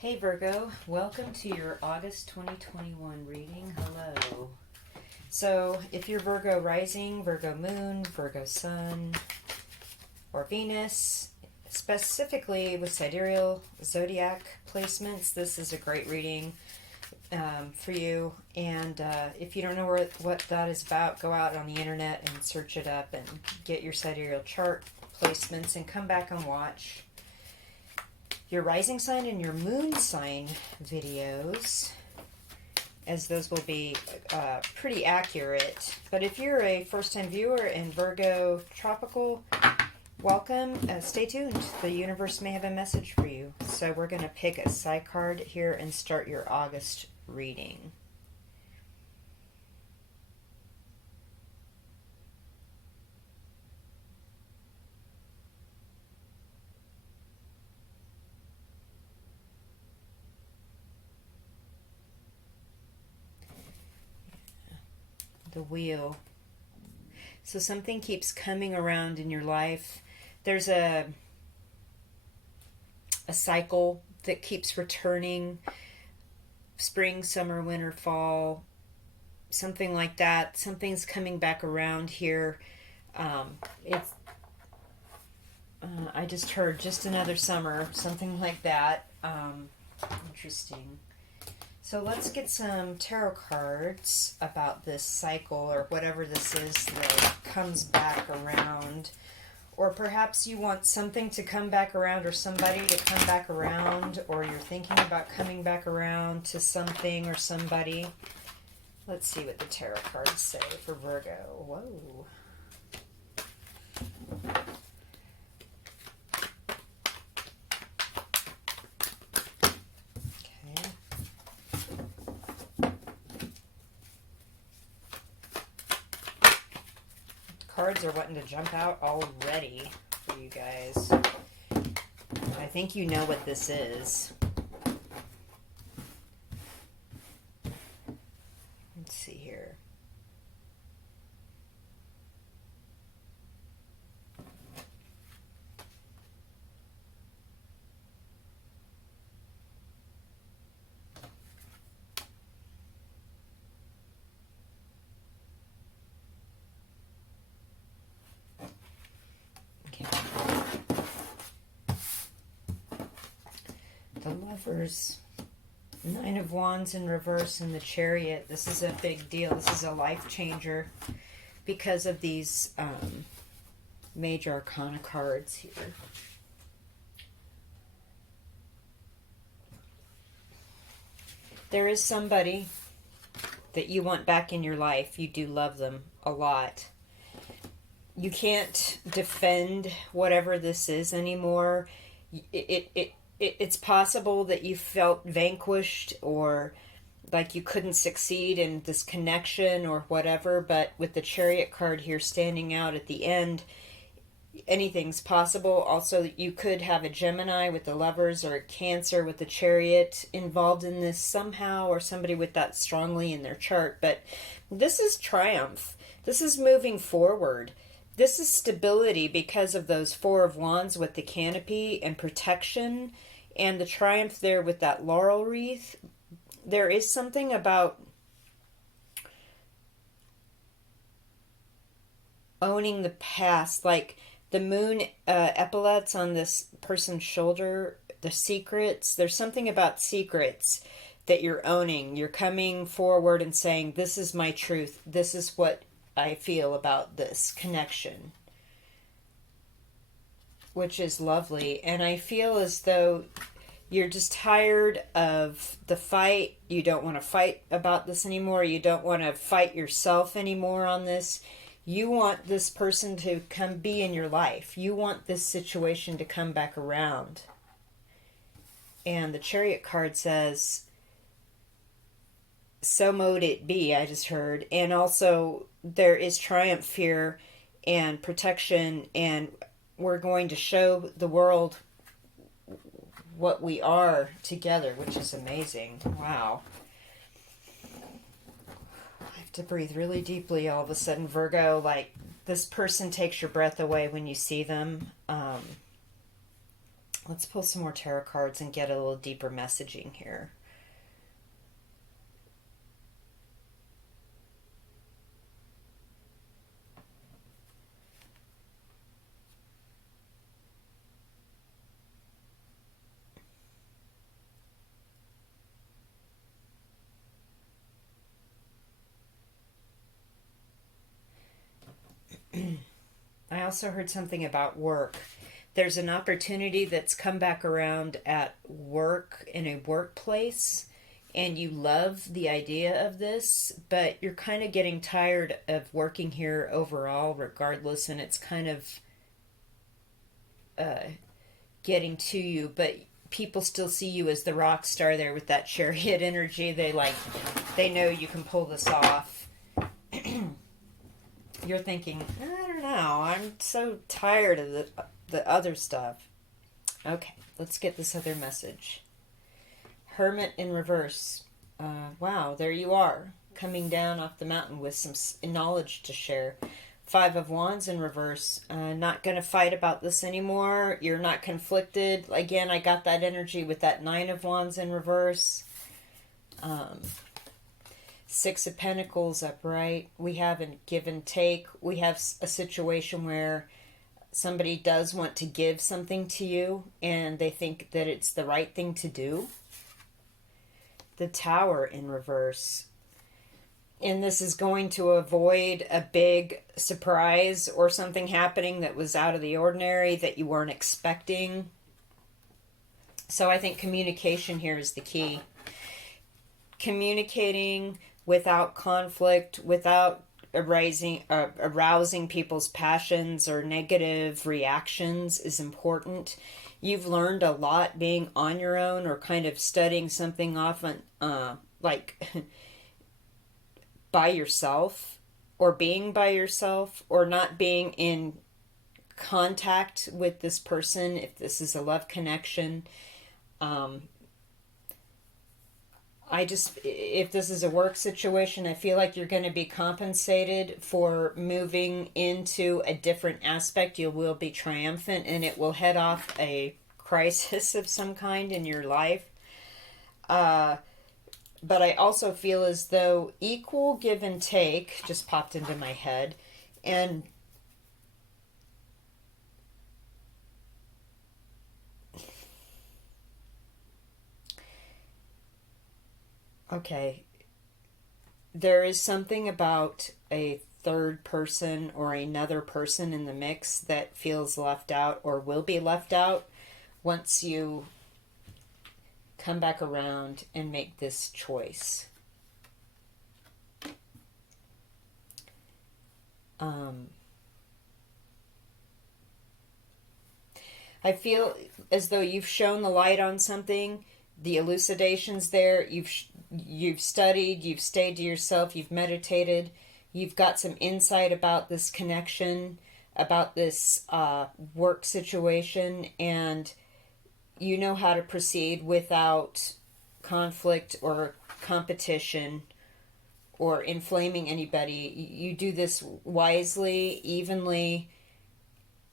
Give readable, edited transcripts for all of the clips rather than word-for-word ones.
Hey Virgo, welcome to your August 2021 reading. Hello. So, if you're Virgo rising, Virgo moon, Virgo sun, or Venus, specifically with sidereal zodiac placements, this is a great reading for you. And if you don't know what that is about, go out on the internet and search it up and get your sidereal chart placements and come back and watch your rising sign and your moon sign videos, as those will be pretty accurate. But if you're a first-time viewer in Virgo tropical, welcome. Stay tuned. The universe may have a message for you. So we're going to pick a side card here and start your August reading. The wheel. So something keeps coming around in your life. There's a cycle that keeps returning. Spring, summer, winter, fall, something like that. Something's coming back around here. It's I just heard just another summer, something like that. Interesting. So let's get some tarot cards about this cycle or whatever this is that comes back around. Or perhaps you want something to come back around or somebody to come back around, or you're thinking about coming back around to something or somebody. Let's see what the tarot cards say for Virgo. Whoa. Cards are wanting to jump out already for you guys. I think you know what this is. Let's see here. The Lovers, Nine of Wands in reverse, and the Chariot. This is a big deal. This is a life changer because of these major arcana cards here. There is somebody that you want back in your life. You do love them a lot. You can't defend whatever this is anymore. It's possible that you felt vanquished or like you couldn't succeed in this connection or whatever, but with the Chariot card here standing out at the end, anything's possible. Also, you could have a Gemini with the Lovers or a Cancer with the Chariot involved in this somehow, or somebody with that strongly in their chart. But this is triumph. This is moving forward. This is stability because of those Four of Wands with the canopy and protection, and the triumph there with that laurel wreath. There is something about owning the past, like the moon epaulets on this person's shoulder, the secrets. There's something about secrets that you're owning. You're coming forward and saying, this is my truth. This is what I feel about this connection, which is lovely. And I feel as though you're just tired of the fight. You don't want to fight about this anymore. You don't want to fight yourself anymore on this. You want this person to come be in your life. You want this situation to come back around. And the Chariot card says, so mote it be, I just heard. And also, there is triumph here and protection, and we're going to show the world what we are together, which is amazing. Wow. I have to breathe really deeply all of a sudden, Virgo. Like, this person takes your breath away when you see them. Let's pull some more tarot cards and get a little deeper messaging here. I also heard something about work. There's an opportunity that's come back around at work, in a workplace, and you love the idea of this, but you're kind of getting tired of working here overall, regardless, and it's kind of getting to you, but people still see you as the rock star there with that chariot energy. They know you can pull this off. You're thinking, I don't know, I'm so tired of the other stuff. Okay, let's get this other message. Hermit in reverse. Wow, there you are, coming down off the mountain with some knowledge to share. Five of Wands in reverse. Not going to fight about this anymore. You're not conflicted. Again, I got that energy with that Nine of Wands in reverse. Six of Pentacles upright. We have a give and take. We have a situation where somebody does want to give something to you and they think that it's the right thing to do. The Tower in reverse. And this is going to avoid a big surprise or something happening that was out of the ordinary that you weren't expecting. So I think communication here is the key. Communicating without conflict, without arousing people's passions or negative reactions is important. You've learned a lot being on your own or kind of studying something off on, by yourself, or being by yourself, or not being in contact with this person if this is a love connection. If this is a work situation, I feel like you're going to be compensated for moving into a different aspect. You will be triumphant, and it will head off a crisis of some kind in your life. But I also feel as though equal give and take just popped into my head. And okay, there is something about a third person or another person in the mix that feels left out or will be left out once you come back around and make this choice. I feel as though you've shown the light on something. The elucidation's there. You've studied, you've stayed to yourself, you've meditated, you've got some insight about this connection, about this work situation, and you know how to proceed without conflict or competition or inflaming anybody. You do this wisely, evenly,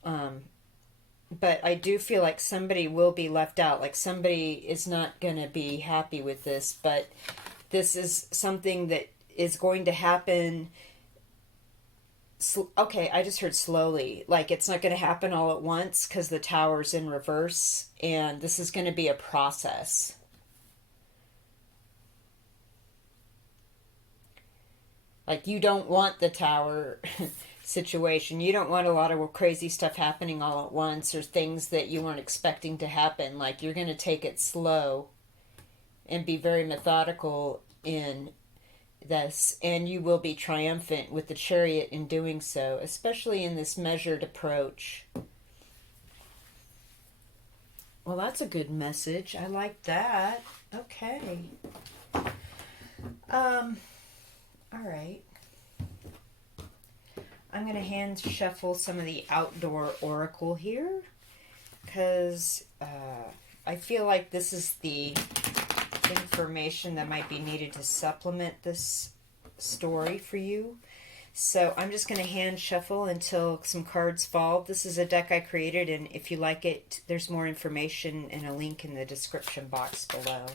but I do feel like somebody will be left out. Like somebody is not going to be happy with this, but this is something that is going to happen. Okay, I just heard slowly. Like it's not going to happen all at once because the Tower's in reverse, and this is going to be a process. Like you don't want the Tower situation. You don't want a lot of crazy stuff happening all at once or things that you weren't expecting to happen. Like you're going to take it slow and be very methodical in this, and you will be triumphant with the Chariot in doing so, especially in this measured approach. Well, that's a good message. I like that. Okay. All right. I'm going to hand shuffle some of the outdoor oracle here because I feel like this is the information that might be needed to supplement this story for you. So I'm just going to hand shuffle until some cards fall. This is a deck I created, and if you like it, there's more information and a link in the description box below.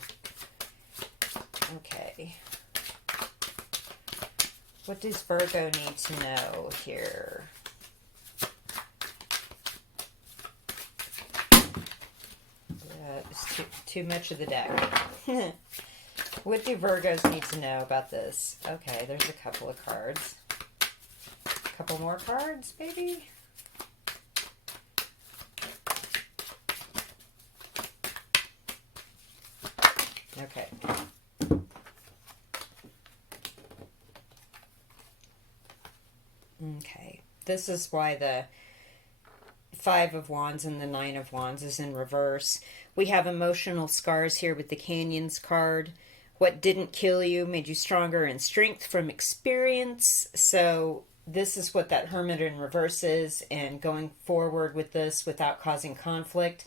Okay. What does Virgo need to know here? It's too much of the deck. What do Virgos need to know about this? Okay, there's a couple of cards. A couple more cards, maybe? Okay. Okay. This is why the Five of Wands and the Nine of Wands is in reverse. We have emotional scars here with the Canyons card. What didn't kill you made you stronger in strength from experience. So this is what that Hermit in reverse is, and going forward with this without causing conflict.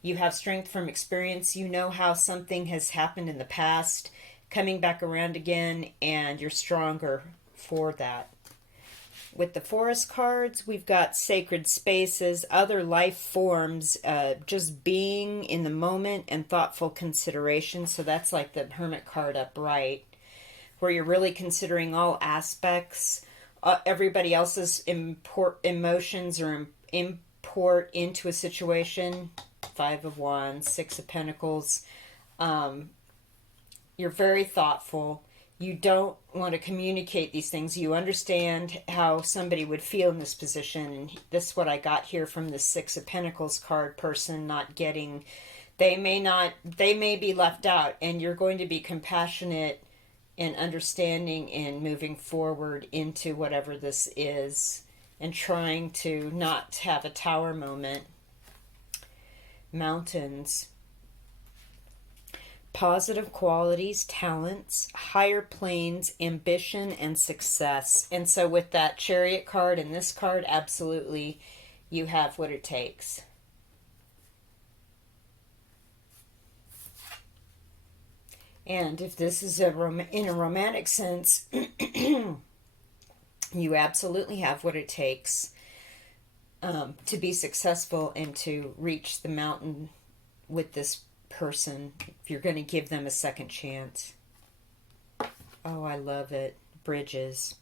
You have strength from experience. You know how something has happened in the past, coming back around again, and you're stronger for that. With the Forest cards, we've got sacred spaces, other life forms, just being in the moment and thoughtful consideration. So that's like the Hermit card upright, where you're really considering all aspects, everybody else's emotions or import into a situation. Five of Wands, Six of Pentacles. You're very thoughtful. You don't want to communicate these things. You understand how somebody would feel in this position. And this is what I got here from the Six of Pentacles card person not getting. They may be left out, and you're going to be compassionate and understanding and moving forward into whatever this is and trying to not have a tower moment. Mountains. Positive qualities, talents, higher planes, ambition, and success. And so with that Chariot card and this card, absolutely, you have what it takes. And if this is in a romantic sense, you absolutely have what it takes to be successful and to reach the mountain with this person, if you're going to give them a second chance. Oh, I love it. Bridges.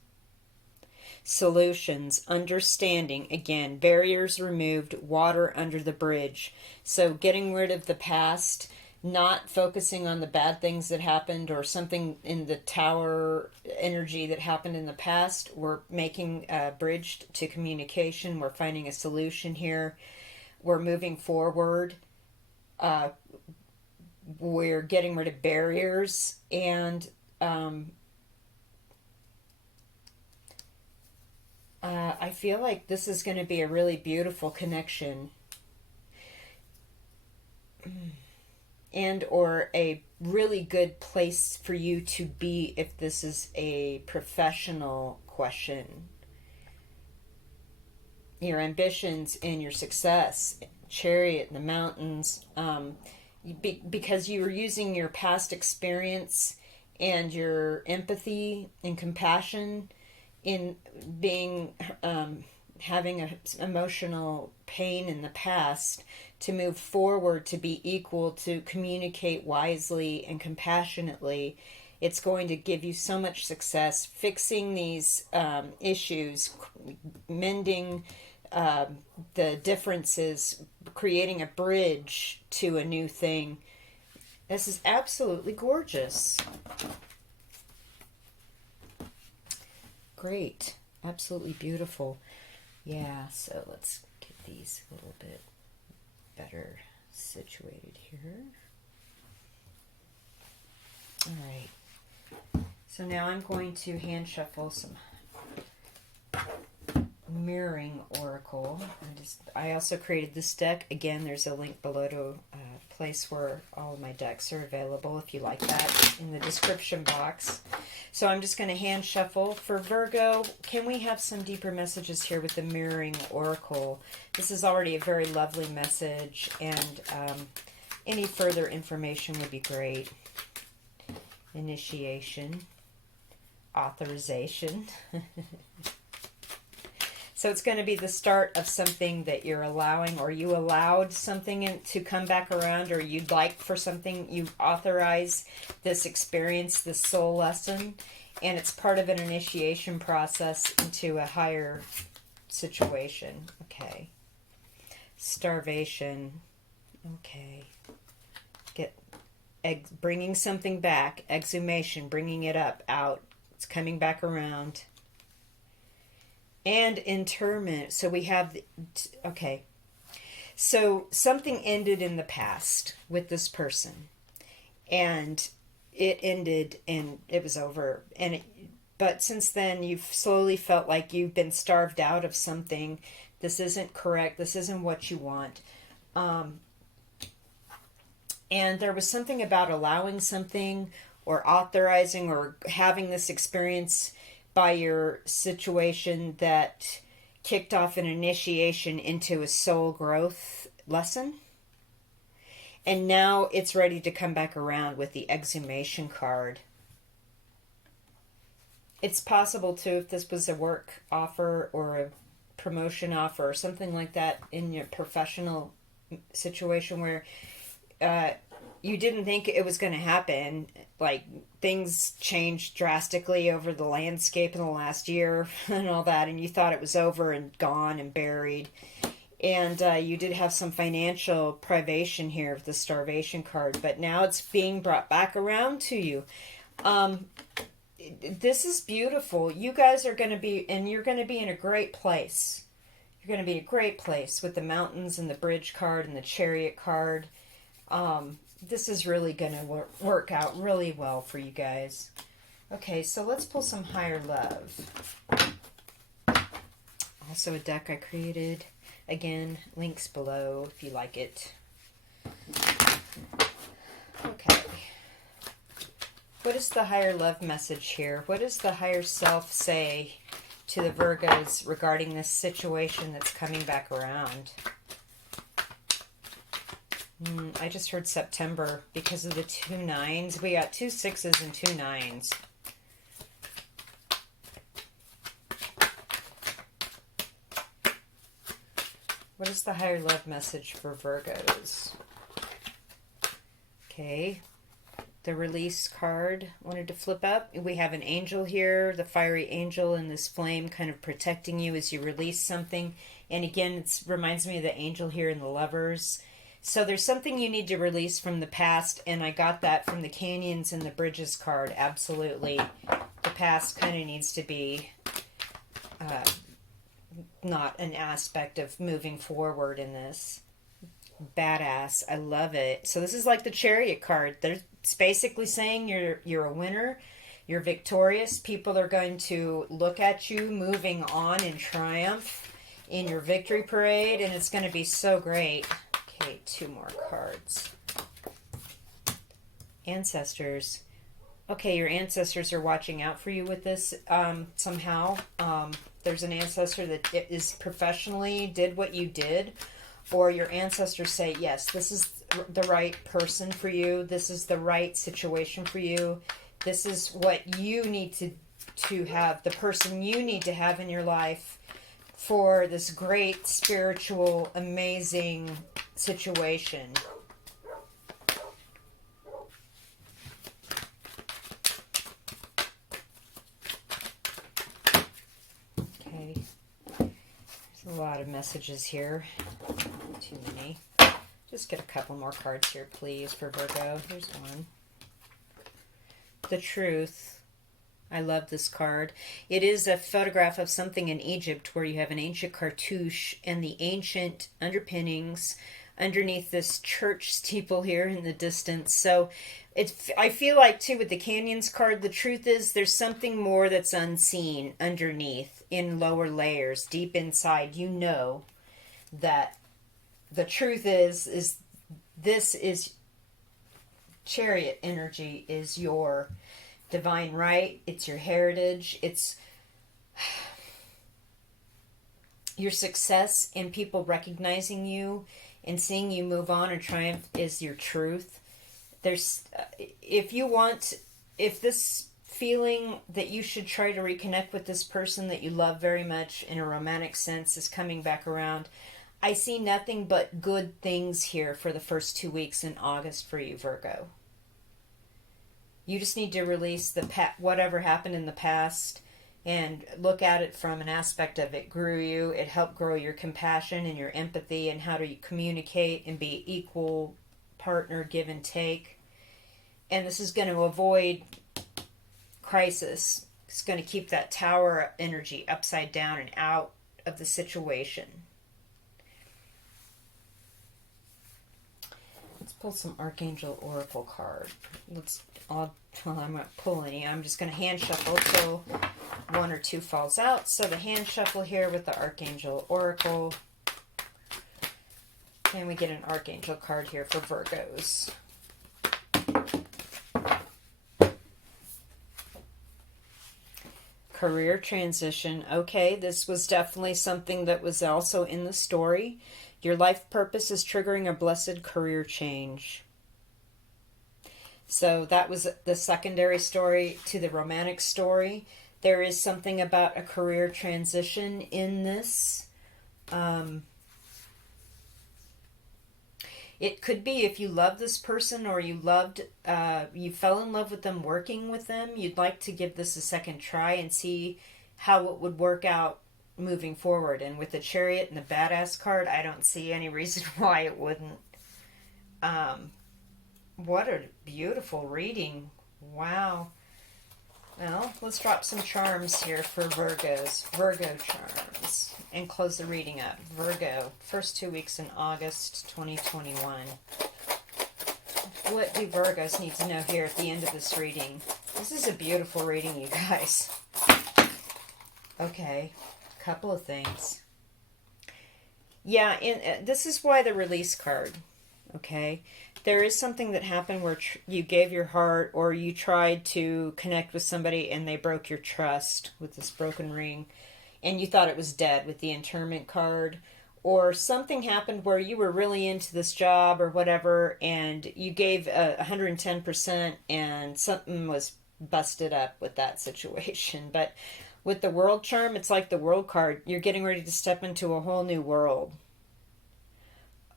Solutions, understanding, again, barriers removed, water under the bridge. So getting rid of the past, not focusing on the bad things that happened or something in the tower energy that happened in the past. We're making a bridge to communication. We're finding a solution here. We're moving forward. We're getting rid of barriers, and I feel like this is going to be a really beautiful connection, and or a really good place for you to be if this is a professional question. Your ambitions and your success, Chariot in the mountains, because you're using your past experience and your empathy and compassion in being having a emotional pain in the past to move forward, to be equal, to communicate wisely and compassionately. It's going to give you so much success fixing these issues, mending the differences, creating a bridge to a new thing. This is absolutely gorgeous. Great. Absolutely beautiful. Yeah, so let's get these a little bit better situated here. All right. So now I'm going to hand shuffle some mirroring oracle. I also created this deck. Again, there's a link below to a place where all of my decks are available if you like that, in the description box. So I'm just going to hand shuffle for Virgo. Can we have some deeper messages here with the mirroring oracle? This is already a very lovely message, and any further information would be great. Initiation. authorization. So it's going to be the start of something that you're allowing, or you allowed something to come back around, or you'd like for something, you authorize this experience, this soul lesson, and it's part of an initiation process into a higher situation. Okay. Starvation. Okay. Bringing something back. Exhumation. Bringing it up, out. It's coming back around. And interment. So we have, okay. So something ended in the past with this person. And it ended and it was over. But since then, you've slowly felt like you've been starved out of something. This isn't correct. This isn't what you want. And there was something about allowing something or authorizing or having this experience by your situation that kicked off an initiation into a soul growth lesson. And now it's ready to come back around with the exhumation card. It's possible too, if this was a work offer or a promotion offer or something like that in your professional situation where you didn't think it was going to happen. Like, things changed drastically over the landscape in the last year and all that, and you thought it was over and gone and buried. And you did have some financial privation here with the starvation card, but now it's being brought back around to you. This is beautiful. You guys are going to be, and you're going to be in a great place. You're going to be a great place with the mountains and the bridge card and the chariot card. This is really going to work out really well for you guys. Okay, so let's pull some higher love. Also a deck I created. Again, links below if you like it. Okay. What is the higher love message here? What does the higher self say to the Virgos regarding this situation that's coming back around? I just heard September because of the 2 9s. We got 2 6s and 2 9s. What is the higher love message for Virgos? Okay. The release card wanted to flip up. We have an angel here, the fiery angel, and this flame kind of protecting you as you release something. And again, it reminds me of the angel here in the Lovers. So there's something you need to release from the past, and I got that from the Canyons and the Bridges card. Absolutely. The past kind of needs to be not an aspect of moving forward in this. Badass. I love it. So this is like the Chariot card. It's basically saying you're a winner. You're victorious. People are going to look at you moving on in triumph in your victory parade, and it's going to be so great. Okay, 2 more cards. Ancestors. Okay, your ancestors are watching out for you with this somehow. There's an ancestor that is professionally did what you did, or your ancestors say, yes, this is the right person for you. This is the right situation for you. This is what you need to have, the person you need to have in your life for this great, spiritual, amazing situation. Okay. There's a lot of messages here. Too many. Just get a couple more cards here, please, for Virgo. Here's one. The Truth. I love this card. It is a photograph of something in Egypt where you have an ancient cartouche and the ancient underpinnings underneath this church steeple here in the distance. So I feel like, too, with the Canyons card, the truth is there's something more that's unseen underneath in lower layers, deep inside. You know that the truth is this is Chariot energy is your divine right. It's your heritage. It's your success and people recognizing you and seeing you move on and triumph is your truth. There's, if this feeling that you should try to reconnect with this person that you love very much in a romantic sense is coming back around. I see nothing but good things here for the first 2 weeks in August for you, Virgo. You just need to release whatever happened in the past and look at it from an aspect of it grew you. It helped grow your compassion and your empathy and how to communicate and be equal partner, give and take. And this is going to avoid crisis. It's going to keep that tower energy upside down and out of the situation. Let's pull some Archangel Oracle card. I'm not pulling any. I'm just going to hand shuffle till one or two falls out. So the hand shuffle here with the Archangel Oracle. And we get an Archangel card here for Virgos. Career transition. Okay, this was definitely something that was also in the story. Your life purpose is triggering a blessed career change. So that was the secondary story to the romantic story. There is something about a career transition in this. It could be if you love this person or you fell in love with them, working with them, you'd like to give this a second try and see how it would work out moving forward. And with the Chariot and the Badass card, I don't see any reason why it wouldn't. What a beautiful reading. Wow. Well, let's drop some charms here for Virgos. Virgo charms. And close the reading up. Virgo, first 2 weeks in August 2021. What do Virgos need to know here at the end of this reading? This is a beautiful reading, you guys. Okay, a couple of things. Yeah, this is why the release card. Okay, there is something that happened where you gave your heart or you tried to connect with somebody and they broke your trust with this broken ring and you thought it was dead with the interment card, or something happened where you were really into this job or whatever and you gave 110% and something was busted up with that situation. But with the World charm, it's like the World card. You're getting ready to step into a whole new world.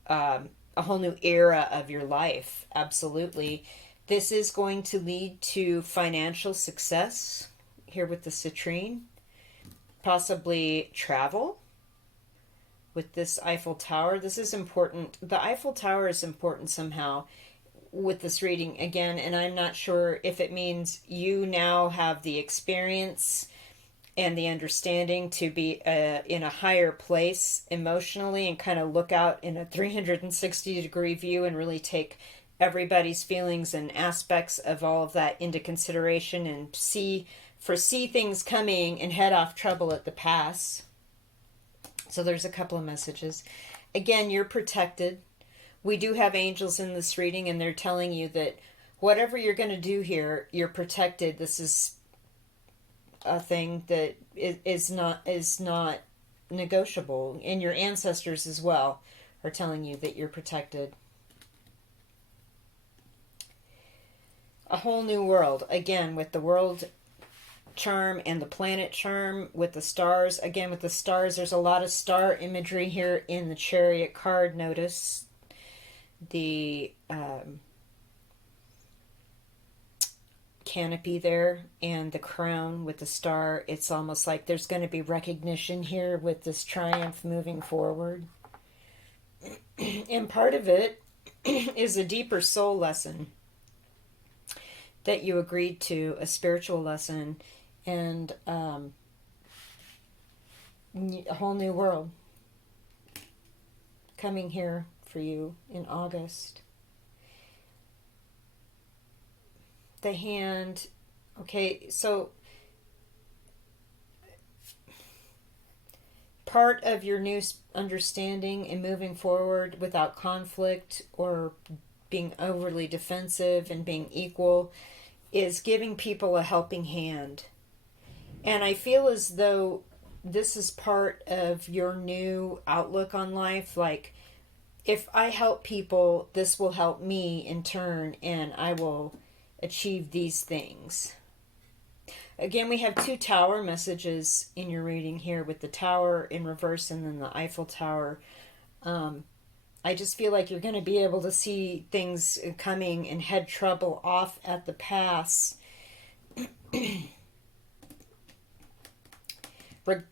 A whole new era of your life. Absolutely. This is going to lead to financial success here with the citrine. Possibly travel with this Eiffel Tower. This is important. The Eiffel Tower is important somehow with this reading again, and I'm not sure if it means you now have the experience and the understanding to be in a higher place emotionally and kind of look out in a 360-degree view and really take everybody's feelings and aspects of all of that into consideration and foresee things coming and head off trouble at the pass. So there's a couple of messages. Again, you're protected. We do have angels in this reading and they're telling you that whatever you're going to do here, you're protected. This is a thing that is not negotiable, and your ancestors as well are telling you that you're protected. A whole new world, again with the World charm and the Planet charm with the stars. Again with the stars, there's a lot of star imagery here in the Chariot card. Notice the canopy there and the crown with the star. It's almost like there's going to be recognition here with this triumph moving forward. And part of it is a deeper soul lesson that you agreed to, a spiritual lesson, and a whole new world coming here for you in August. The hand, okay, so part of your new understanding and moving forward without conflict or being overly defensive and being equal is giving people a helping hand. And I feel as though this is part of your new outlook on life. Like, if I help people, this will help me in turn, and I will achieve these things. Again, we have two tower messages in your reading here with the tower in reverse and then the Eiffel Tower. I just feel like you're going to be able to see things coming and head trouble off at the pass.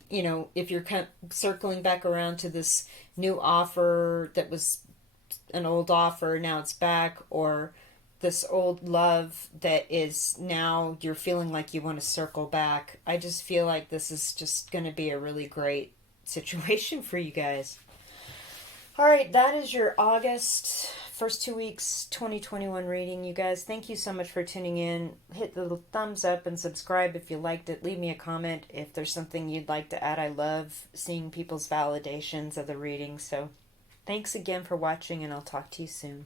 You know, if you're circling back around to this new offer that was an old offer, now it's back, or this old love that is now you're feeling like you want to circle back. I just feel like this is just going to be a really great situation for you guys. All right, that is your August first 2 weeks 2021 reading, you guys. Thank you so much for tuning in. Hit the thumbs up and subscribe if you liked it. Leave me a comment if there's something you'd like to add. I love seeing people's validations of the reading. So thanks again for watching, and I'll talk to you soon.